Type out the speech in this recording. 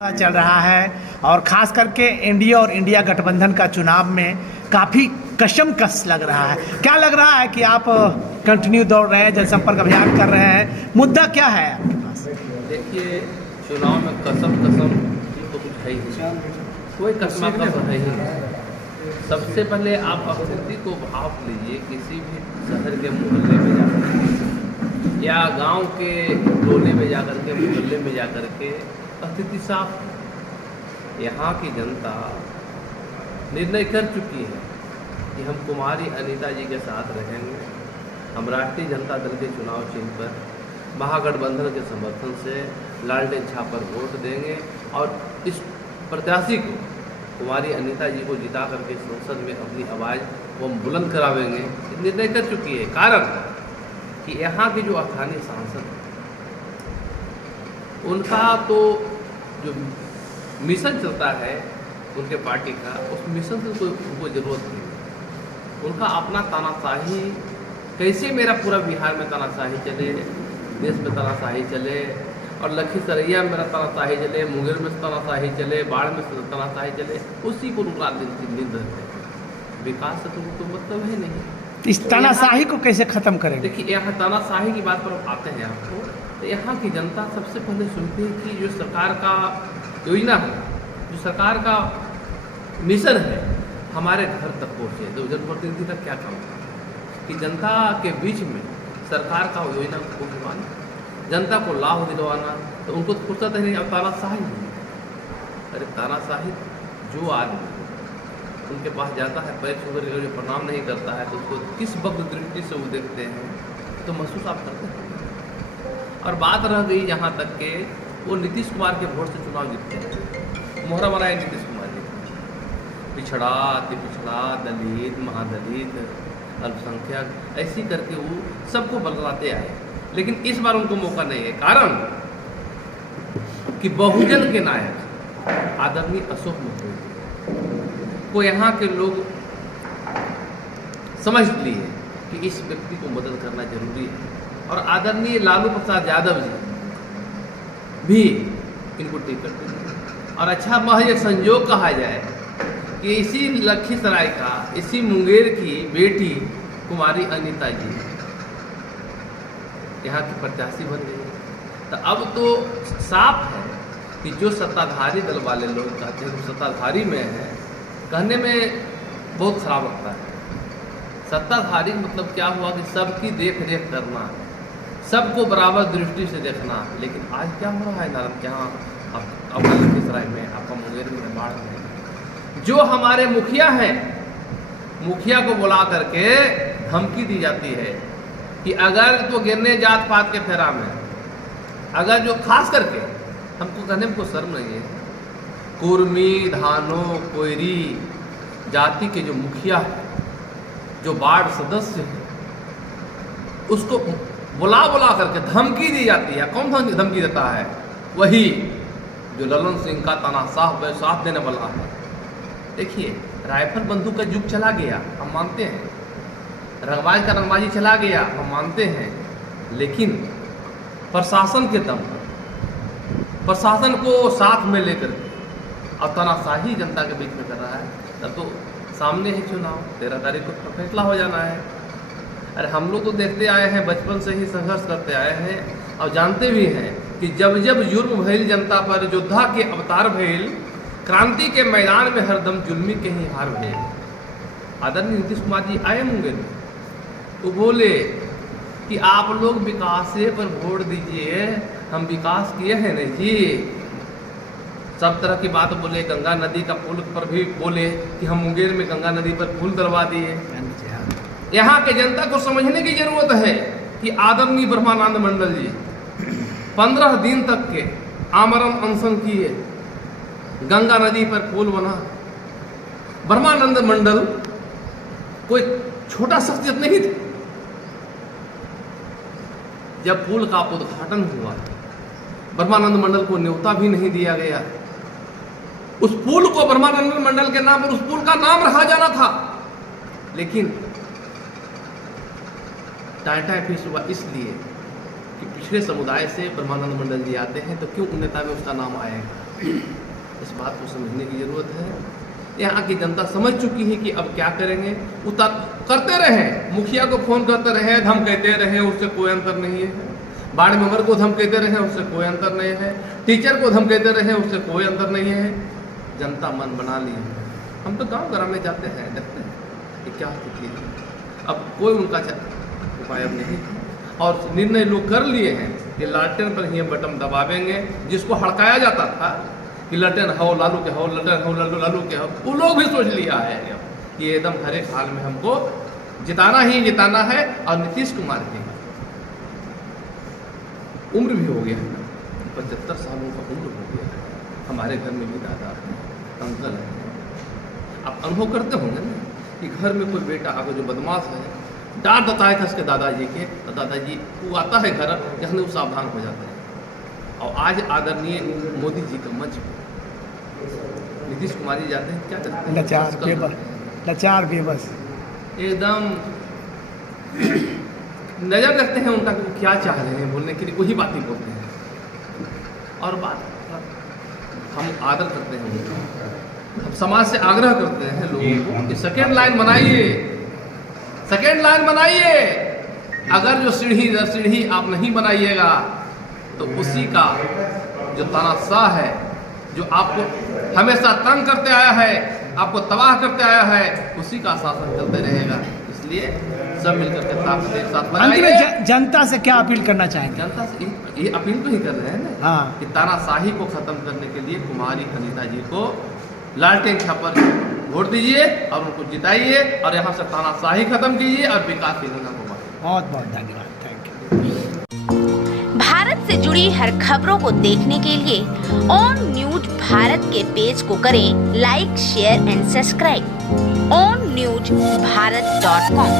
चल रहा है और खास करके एनडीए और इंडिया गठबंधन का चुनाव में काफ़ी कशमकश लग रहा है। क्या लग रहा है कि आप कंटिन्यू दौड़ रहे हैं, जनसंपर्क अभियान कर रहे हैं, मुद्दा क्या है आपके पास? देखिए, चुनाव में कसम तो कुछ है ही नहीं, कोई कसम है ही नहीं। सबसे पहले आप स्थिति को भाप लीजिए, किसी भी शहर के मोहल्ले में जाकर या गांव के टोले में जाकर के, मोहल्ले में जाकर के स्थिति साफ है। यहाँ की जनता निर्णय कर चुकी है कि हम कुमारी अनीता जी के साथ रहेंगे। हम राष्ट्रीय जनता दल के चुनाव चिन्ह पर महागठबंधन के समर्थन से लालटेन छाप पर वोट देंगे और इस प्रत्याशी को, कुमारी अनीता जी को जिता करके संसद में अपनी आवाज़ वो बुलंद करावेंगे। निर्णय कर चुकी है। कारण कि यहाँ के जो स्थानीय सांसद हैं, उनका तो जो मिशन चलता है उनके पार्टी का, उस मिशन से कोई उनको ज़रूरत नहीं। उनका अपना तानाशाही, कैसे मेरा पूरा बिहार में तानाशाही चले, देश में तानाशाही चले और लखीसरैया में मेरा तानाशाही चले, मुंगेर में तानाशाही चले, बाढ़ में तानाशाही चले, उसी को उनका नींद रहते हैं। विकास से तो उनको मतलब है नहीं। इस तानाशाही को कैसे ख़त्म करेंगे? देखिए, यहाँ तानाशाही की बात पर आते हैं आपको, तो यहाँ की जनता सबसे पहले सुनती है कि जो सरकार का योजना है, जो सरकार का मिशन है, हमारे घर तक पहुँचे। तो जनप्रतिनिधि का क्या काम है कि जनता के बीच में सरकार का योजना को पहुँचवाना, जनता को लाभ दिलवाना, तो उनको फुर्सत है नहीं। अब तानाशाही नहीं, अरे तानाशाही जो आदमी उनके पास जाता है, पैर छू कर जो प्रणाम नहीं करता है, तो उसको किस वक्त दृष्टि से वो देखते हैं, तो महसूस आप करते हैं। और बात रह गई यहाँ तक के वो नीतीश कुमार के वोट से चुनाव जीतते हैं, मोहरा बनाए नीतीश कुमार जी, पिछड़ा, अति पिछड़ा, दलित, महादलित, अल्पसंख्यक, ऐसी करके वो सबको बदलाते आए। लेकिन इस बार उनको मौका नहीं है। कारण कि बहुजन के नायक आदरणीय अशोक मुखर्जी को यहाँ के लोग समझ लिए कि इस व्यक्ति को मदद करना जरूरी है। और आदरणीय लालू प्रसाद यादव जी भी इनको टिकट देंगे। और अच्छा महज एक संयोग कहा जाए कि इसी लखीसराय का, इसी मुंगेर की बेटी कुमारी अनीता जी यहाँ की प्रत्याशी बन गई। तो अब तो साफ है कि जो सत्ताधारी दल वाले लोग कहते हैं वो सत्ताधारी में है, कहने में बहुत खराब लगता है। सत्ताधारी मतलब क्या हुआ कि सबकी देख रेख करना, सबको बराबर दृष्टि से देखना। लेकिन आज क्या हो रहा है नारायण, जहाँ आपका लखीसराय में, आपका मुंगेर में, बाढ़ में, जो हमारे मुखिया हैं, मुखिया को बुला करके धमकी दी जाती है कि अगर तो गिरने जात पात के फेरा में, अगर जो खास करके हमको कहने में कोई शर्म नहीं है, कुर्मी, धानो, कोयरी जाति के जो मुखिया है, जो वार्ड सदस्य है, उसको बुला करके धमकी दी जाती है। कौन धमकी देता है? वही जो ललन सिंह का तानाशाह साथ देने वाला है। देखिए, राइफल बंदूक का युग चला गया, हम मानते हैं, रंगबाज का रंगबाजी चला गया, हम मानते हैं। लेकिन प्रशासन के दम पर, प्रशासन को साथ में लेकर और तानाशाही जनता के बीच में कर रहा है, तब तो सामने है चुनाव, 13 तारीख को फैसला हो जाना है। अरे हम लोग तो देखते आए हैं, बचपन से ही संघर्ष करते आए हैं और जानते भी हैं कि जब जब जुर्म भइल जनता पर, योद्धा के अवतार भइल, क्रांति के मैदान में हरदम जुल्मी के ही हार भइल। आदरणीय नीतीश कुमार जी आए होंगे तो बोले कि आप लोग विकासे पर वोट दीजिए, हम विकास किए हैं नहीं जी। सब तरह की बात बोले, गंगा नदी का पुल पर भी बोले कि हम मुंगेर में गंगा नदी पर पुल डलवा दिए। यहाँ के जनता को समझने की जरूरत है कि आदरणीय ब्रह्मानंद मंडल जी 15 दिन तक के आमरण अनशन किए, गंगा नदी पर पुल बना। ब्रह्मानंद मंडल कोई छोटा शख्सियत नहीं थे। जब पुल का उद्घाटन हुआ, ब्रह्मानंद मंडल को न्योता भी नहीं दिया गया। उस पुल को ब्रह्मानंद मंडल के नाम पर उस पुल का नाम रखा जाना था, लेकिन टाटा फीस हुआ इसलिए कि पिछड़े समुदाय से ब्रह्मानंद मंडल जी आते हैं, तो क्यों उन्नता में उसका नाम आएगा। इस बात को समझने की ज़रूरत है। यहाँ की जनता समझ चुकी है कि अब क्या करेंगे, उतर करते रहें, मुखिया को फ़ोन करते रहें, धमकाते रहें, उससे कोई अंतर नहीं है। वार्ड मेंबर को धमकाते रहें, उससे कोई अंतर नहीं है। टीचर को धमकाते रहें, उससे कोई अंतर नहीं है। जनता मन बना ली है। हम तो गाँव ग्राम में जाते हैं, देखते हैं कि क्या स्थिति है। अब कोई उनका उपाय अब नहीं है और निर्णय लोग कर लिए हैं कि लालटेन पर ही बटन दबावेंगे। जिसको हड़काया जाता था कि लालटेन हो लालू के हो, लालटेन हो लालू के हो, वो लोग भी सोच लिया है कि एकदम हर एक हाल में हमको जिताना ही जिताना है। और नीतीश कुमार की उम्र भी हो गया है, 75 सालों का उम्र हो गया है। हमारे घर में भी दादा है, अंकल है। आप अनुभव करते होंगे ना कि घर में कोई बेटा अगर जो बदमाश है, डांट देता है कस के दादाजी के, तो दादाजी वो आता है घर, जैसे वो सावधान हो जाते हैं। और आज आदरणीय मोदी जी का मंच नीतीश कुमार जी जाते हैं, क्या करते हैं? लाचार बेबस एकदम नजर रखते हैं उनका कि वो क्या चाह रहे हैं बोलने के लिए, वही बात ही बोलते हैं। और बात हम आदर करते हैं उनका, हम समाज से आग्रह करते हैं लोगों को कि सेकेंड लाइन बनाइए, सेकेंड लाइन बनाइए। अगर जो सीढ़ी आप नहीं बनाइएगा तो उसी का जो तानाशाह है, जो आपको हमेशा तंग करते आया है, आपको तबाह करते आया है, उसी का शासन चलते रहेगा। इसलिए सब मिलकर के साथ बनाइए। जनता से क्या अपील करना चाहेंगे? जनता से ये अपील तो ही कर रहे हैं ना, हाँ, कि तानाशाही को खत्म करने के लिए कुमारी अनीता जी को लालटेन छापर वोट दीजिए और उनको जिताइए और यहाँ से तानाशाही खत्म कीजिए और विकास की गंगा को बढ़ाइए। बहुत बहुत धन्यवाद, थैंक यू। भारत से जुड़ी हर खबरों को देखने के लिए ऑन न्यूज भारत के पेज को करें like, share and subscribe. On news भारत.com